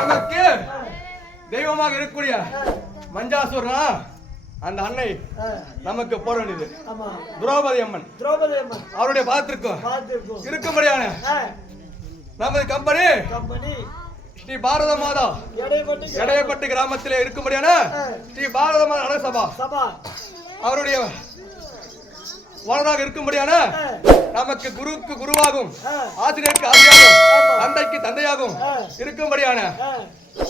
நமக்கு தெய்வமாக இருக்கக்கூடிய மஞ்சாசுரனா? அந்த அன்னை நமக்கு போட வேண்டியது. திரௌபதி அம்மன். திரௌபதி அம்மன். அவருடைய பாத்திருக்கும் இருக்கும்படியான நமது கம்பெனி கம்பெனி. ஸ்ரீ பாரத மாதா எடையப்பட்டு கிராமத்திலே இருக்கும்படியான ஸ்ரீ பாரத மாதா சபா. அவருடைய வரலாக இருக்கும்படியான நமக்கு குருக்கு குருவாகும் ஆசிரியருக்கு ஆசிரியாகும். தந்தைக்கு தந்தையாகும். இருக்கும்படியான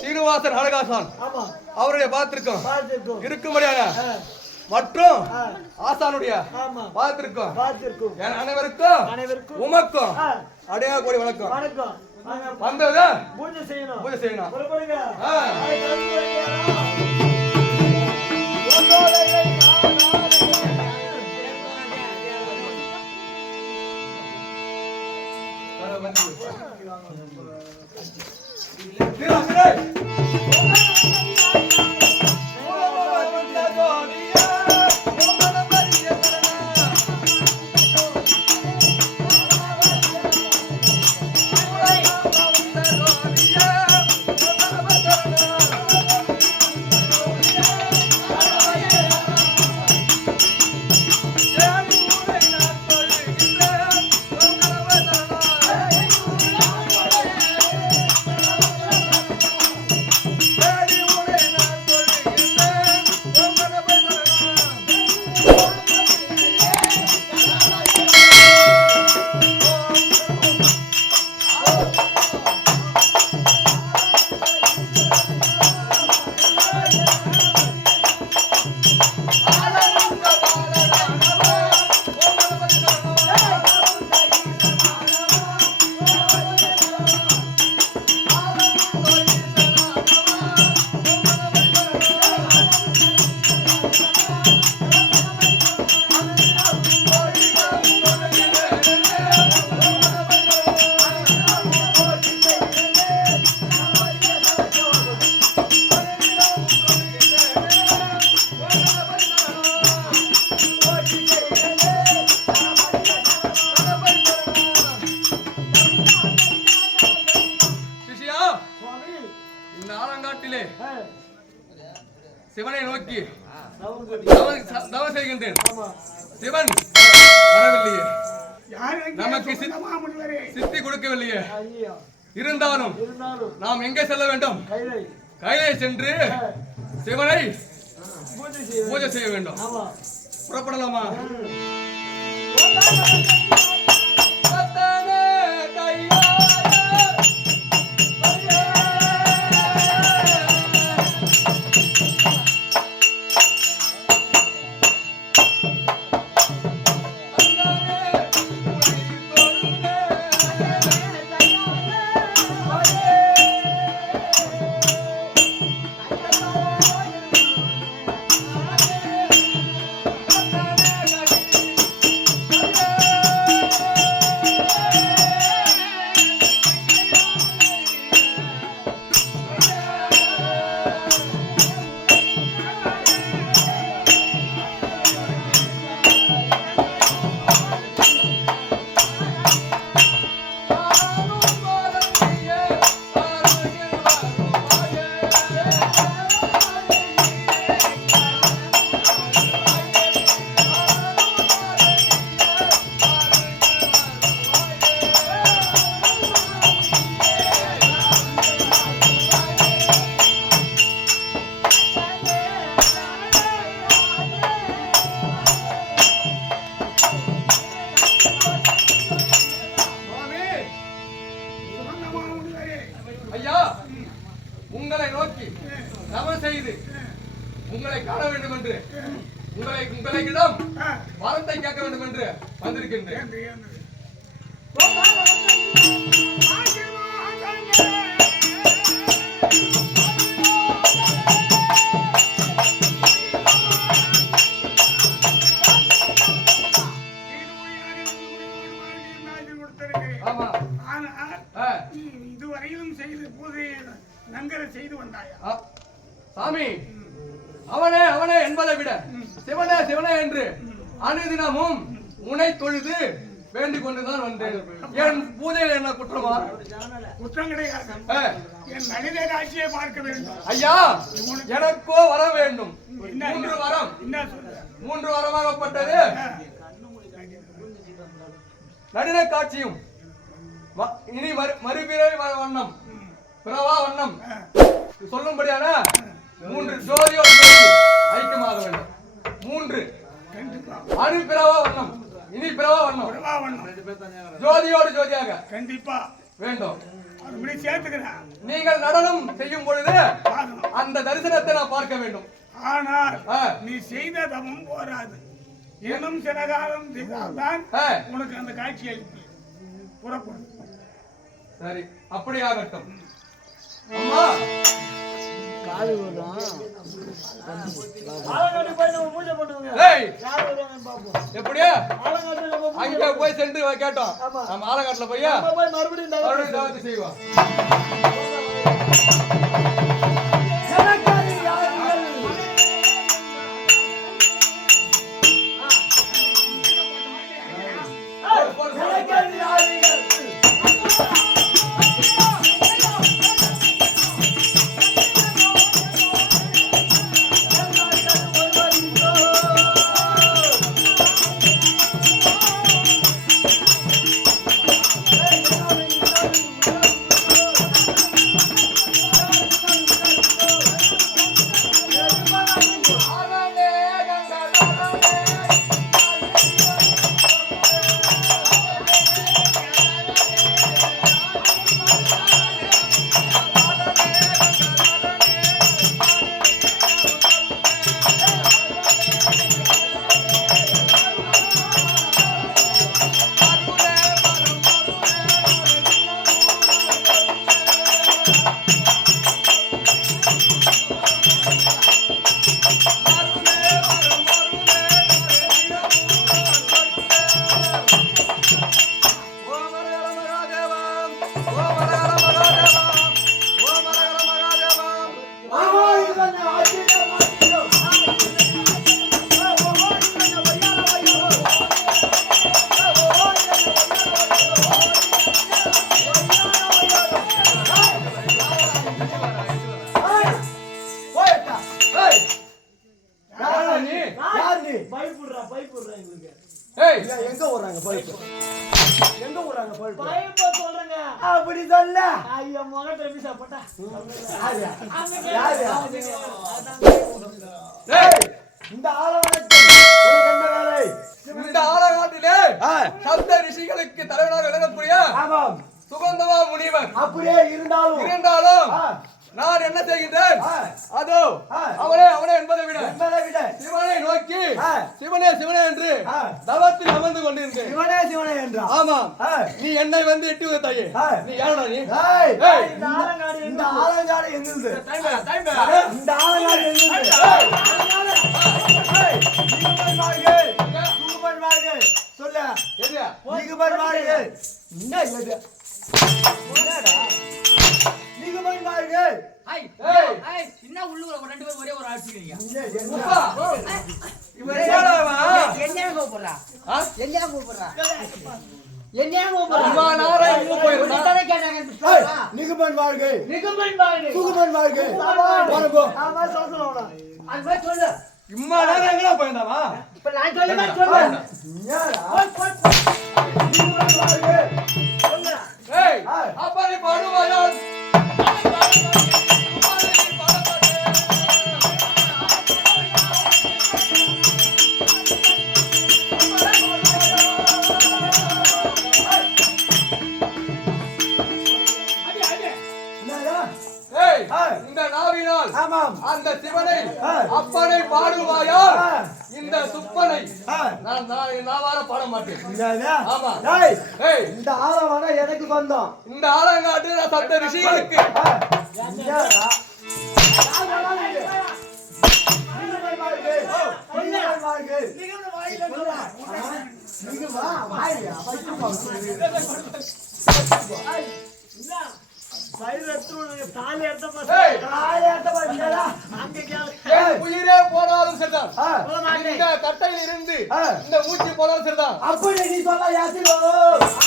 சீனிவாசன் அழகாசான் ஆமா. அவருடைய பார்த்திருக்கோம் இருக்கும்படியான மற்றும் ஆசானுடைய பார்த்திருக்கோம் அனைவருக்கும் அனைவருக்கும். உமக்கும் அடையா கோடி வணக்கம். வந்தது பூஜை செய்யணும். பூஜை செய்யணும். வீரா, வீரா. ஆ, சிவனை நோக்கி. தவம் செய்கின்றேன். சிவன் வரவில்லையே. நமக்கு சித்தி கொடுக்கவில்லையே. இருந்தாலும் நாம் எங்கே செல்ல வேண்டும்? கைலை. சென்று சிவனை பூஜை செய்ய வேண்டும். புறப்படலாமா? என் மனித காட்சியை பார்க்க வேண்டும். ஐயா எனக்கோ வர வேண்டும். மூன்று வரம். மூன்று வரமாகப்பட்டது. நடின காட்சியும் இனி மறு மறுபிறவி வ- வண்ணம். பிறவா வண்ணம். சொல்லும்படியான மூன்று ஜோதியோடு ஜோதி ஐக்கியமாக வேண்டும். மூன்று. அணு பிறவா வண்ணம். இனி பிறவா வண்ணம். ஜோதியோடு ஜோதியாக கண்டிப்பா. வேண்டும். நீங்கள் நடனம் செய்யும் பொழுது அந்த தரிசனத்தை நான் பார்க்க வேண்டும். ஆனால். நீ செய்த தவம் போராது. இன்னும் சில காலம் தான் ஆ, உனக்கு அந்த காட்சி அளிப்பு புறப்படும். சரி அப்படியாகட்டும். அம்மா வருவாங்கன்னு பார்ப்போம். எப்படியா அங்க போய் சென்று கேட்டோம். ஆமா. நம்ம ஆலங்காட்டுல போய் நம்ம போய் மறுபடியும் செய்வோம் ஏய் யாரா நீ? யார் நீ? பைப் விடுறா, பைப் விடுறா எங்களுக்கு. ஏய். இல்ல, எங்க விடுறாங்க பைப்? எங்க விடுறாங்க பைப்? அப்படி சொல்ல. ஐயா முகத்தை எப்படி சாப்பிட்டா. யாரு ஏய். இந்த வேலை. இந்த ஆலகாட்டிலே. சப்த ரிஷிகளுக்கு தலைவனாக விளங்கக்கூடிய ஆமாம். சுகந்தவா முனிவர். அப்படியே இருந்தாலும் இருந்தாலும் நான் என்ன செய்கின்றேன் ஆ. அதோ. அவனே அவனே என்பதை விட என்பதை விட சிவனை நோக்கி. சிவனே சிவனே என்று. தவத்தில் அமர்ந்து கொண்டிருக்கேன் சிவனே சிவனே என்றான் ஆமாம் ஆ. நீ என்னை வந்து எட்டி உதைத்தாயே ஆ. நீ யாரடா நீ. இந்த ஆலங்காடு இந்த ஆலங்காடு எங்கிருந்து இந்த ஆலங்காடு எங்கிருந்து. சொல்லு. என்ன இது? என்னடா? ஏய். ஐய், என்ன உள்ளூர ரெண்டு பேரும் ஒரே ஒரு ஆட்சிக்கிறீங்க என்ன, என்ன? கூப்பிடுறா சொல்றா. நிகுமன் வாழ்க. நிகுமன் வாழ்க. சுகுமன் வாழ்க. வணங்கோ. ஆமா, சொல்ல சொல்லணும். அது மாதிரி சொல்லு இம்மா நேரம் எங்கடா போயிருந்தாவா இப்ப நான் சொல்ல மாதிரி சொல்லு என்னடா? போய், போய், போய். நிகுமன் வாழ்க. சொல்லுடா. ஏய் ஆ. அப்பா நீ பாடுவாயால் பாட மாட்டேன். இந்த ஆலவான எனக்கு சொந்தம் இந்த ஆலங்காட்டு சப்த ரிஷிகளுக்கு போனாலும் சரிதான் அப்படி நீ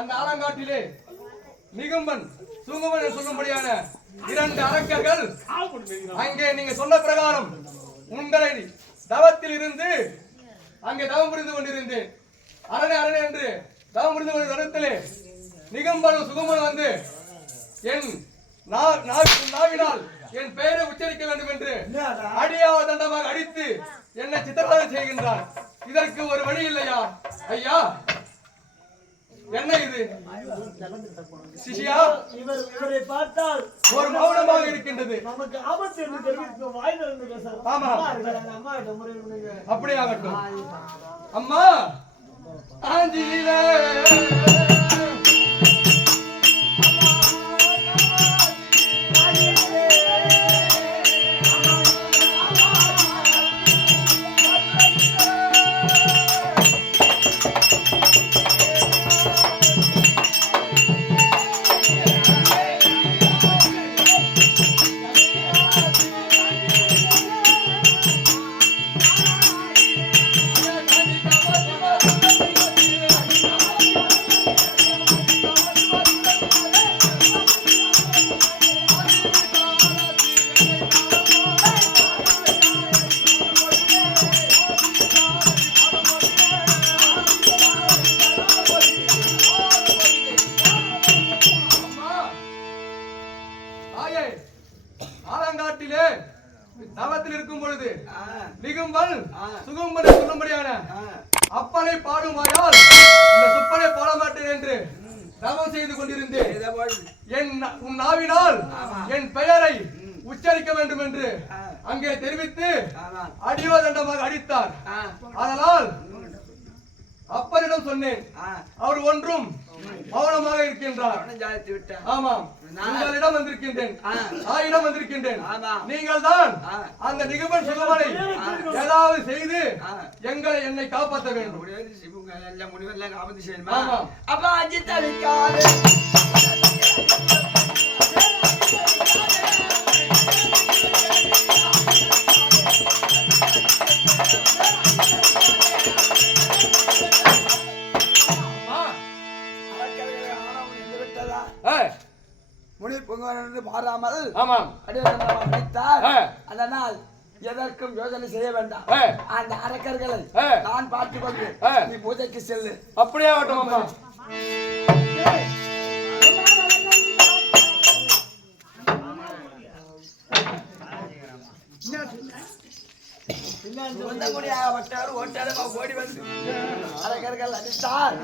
அந்த ஆலங்காட்டிலே நிகம்பன் சுங்கமன் என்று சொல்லும்படியான இரண்டு அரக்கர்கள் அங்கே நீங்க சொன்ன பிரகாரம் உங்களை தவத்தில் இருந்து அங்கே தவம் புரிந்து கொண்டிருந்தேன். அரணே அரணே என்று தவம் புரிந்து கொண்ட தருத்திலே நிகம்பனும் சுகமனும் வந்து என் நா- நாவினால் என் பெயரை உச்சரிக்க வேண்டும் என்று அடியாவ தண்டமாக அடித்து என்னை சித்திரவதை செய்கின்றார். இதற்கு ஒரு வழி இல்லையா? ஐயா என்ன இது? சிஷியா இவர் இவரை பார்த்தால் ஒரு மௌனமாக இருக்கின்றது. நமக்கு ஆபத்து என்று தெரிவிக்க வாய் திறந்து பேசலாம் ஆமா. அம்மா. அப்படியே ஆகட்டும் அம்மா ஆஞ்சியிலே அங்கே தெரிவித்து அடியோ தண்டமாக அடித்தார். அதனால் அப்பனிடம் சொன்னேன் அவர் ஒன்றும் மௌனமாக இருக்கின்றார். ஆமாம். உங்களிடம் வந்திருக்கின்றேன். தாயிடம் வந்திருக்கின்றேன். நீங்கள் தான் அந்த நிகமன் சுகமனை ஏதாவது செய்து எங்களை என்னை காப்பாற்ற வேண்டும். ஆமாம். அப்ப அஜித் அளிக்காது பொங்கல் மாறாமல் ஆமாம் அடித்தார். அதனால் எதற்கும் யோசனை செய்ய வேண்டாம். அந்த அரக்கர்களை. நான் பார்த்துக் கொண்டு. நீ பூஜைக்கு செல்லு அப்படியே ஆகட்டும் அம்மா சொந்த முடியாகப்பட்டார் ஓட்டாளமா ஓடி வந்து அரக்கர்கள் அடித்தார்.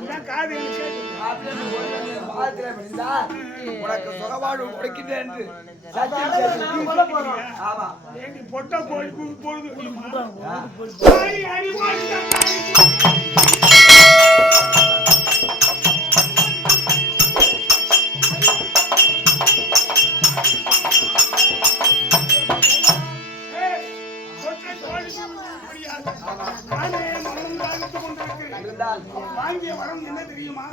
பாதத்திலே விழுந்தார். உனக்கு சுகவாழ்வு கொடுக்கின்றேன் என்று ஆமா. பொட்டை கோழி கூ- இருந்தால் வாங்கிய வரம் என்ன தெரியுமா?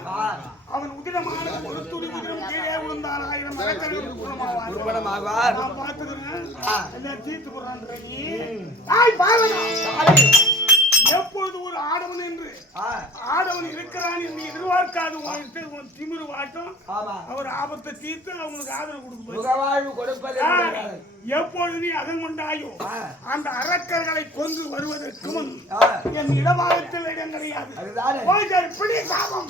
அவன் உதிரமான ஒரு துளி உதிரம் கீழே விழுந்தால் ஆயிரம் மரக்கறிகள் குணமாவான் திருமணமாகுவார் நான் பார்த்துக்கிறேன். எல்லாம் தீர்த்து தாய் பாருடா தாய். எப்பொழுது ஒரு ஆடவன் என்று? ஆடவன் இருக்கிறான் என்று எதிர்பார்க்காது. உன் திமிரு வாட்டும். அவர் ஆபத்தை தீர்த்து அவனுக்கு ஆதரவு கொடுக்கும். எப்பொழுது நீ அதன் கொண்டாயோ. அந்த அரக்கர்களை கொன்று வருவதற்கு முன் என் இடமாகத்தில் இடம் கிடையாது. பிடி சாபம்.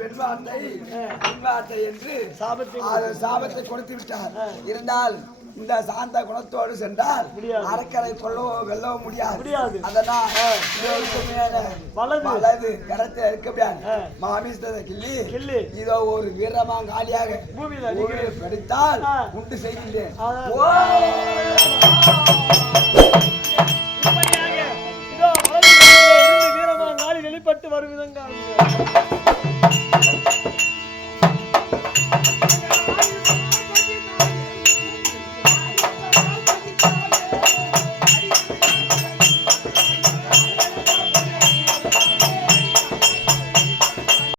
பெண் வார்த்தை பெண் வார்த்தை என்று சாபத்தை சாபத்தை கொடுத்து விட்டார் இருந்தால் இந்த சாந்த குணத்தோடு சென்றால். அரைக்கரை கொள்ளவோ வெல்லவோ முடியாது. அதனால் வலது. கரத்தை இருக்க முடியாது மாமிசத்தை கிள்ளி. இதோ ஒரு அடிக்கிறேன். பூமியில் படித்தால். உண்டு செய்கின்றேன் வீரமா வெளிப்பட்டு வரும் விதங்க Thank you.